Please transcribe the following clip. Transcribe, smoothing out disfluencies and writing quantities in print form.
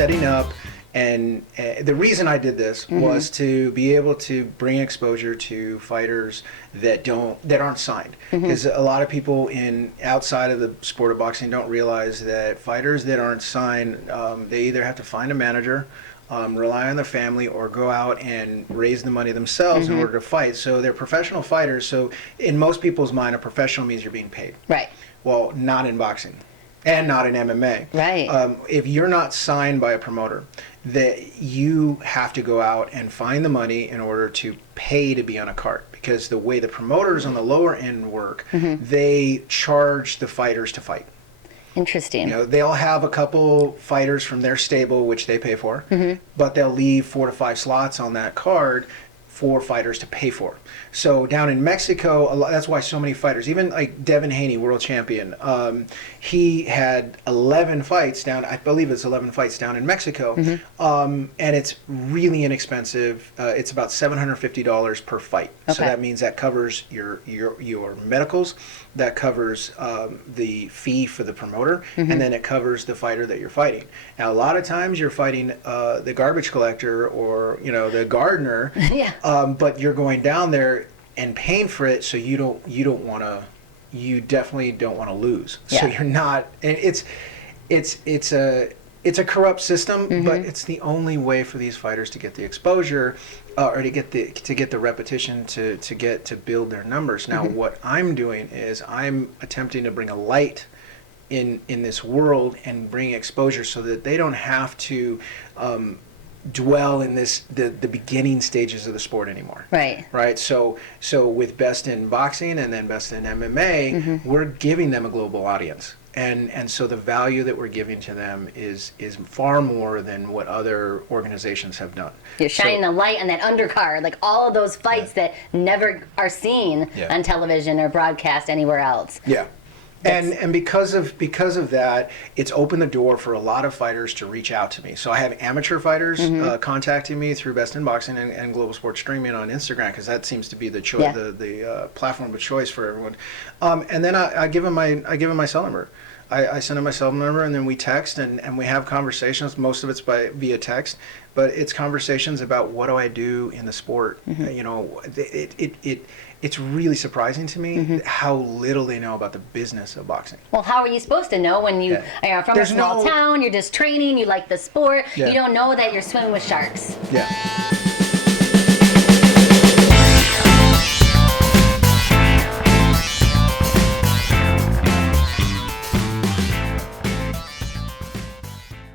setting up, and the reason I did this was to be able to bring exposure to fighters that aren't signed, because a lot of people outside of the sport of boxing don't realize that fighters that aren't signed, they either have to find a manager, rely on their family, or go out and raise the money themselves in order to fight. So they're professional fighters. So in most people's mind, a professional means you're being paid. Right. Well, not in boxing. And not in MMA. Right. If you're not signed by a promoter, that you have to go out and find the money in order to pay to be on a card. Because the way the promoters on the lower end work, they charge the fighters to fight. Interesting. You know, they'll have a couple fighters from their stable, which they pay for, but they'll leave 4 to 5 slots on that card for fighters to pay for. So down in Mexico, that's why so many fighters, even like Devin Haney, world champion, he had 11 fights down, I believe it's 11 fights down in Mexico, and it's really inexpensive. It's about $750 per fight. Okay. So that means that covers your medicals, that covers the fee for the promoter, and then it covers the fighter that you're fighting. Now, a lot of times you're fighting the garbage collector or, the gardener, Yeah. but you're going down there and paying for it, so you definitely don't want to lose. Yeah. So you're not, and it's a corrupt system, but it's the only way for these fighters to get the exposure, or to get the repetition to build their numbers. Now, what I'm doing is I'm attempting to bring a light in this world and bring exposure so that they don't have to dwell in the beginning stages of the sport anymore. Right. So with Best in Boxing and then Best in MMA, we're giving them a global audience. And so the value that we're giving to them is far more than what other organizations have done. You're shining a light on that undercard, like all of those fights that never are seen on television or broadcast anywhere else. Yeah. And because of that, it's opened the door for a lot of fighters to reach out to me. So I have amateur fighters contacting me through Best in Boxing and Global Sports Streaming on Instagram, because that seems to be the platform of choice for everyone. And then I give them my cell number. I send them my cell number, and then we text and we have conversations. Most of it's via text, but it's conversations about what do I do in the sport. It's really surprising to me how little they know about the business of boxing. Well, how are you supposed to know when you're from a small town, you're just training, you like the sport, you don't know that you're swimming with sharks. Yeah.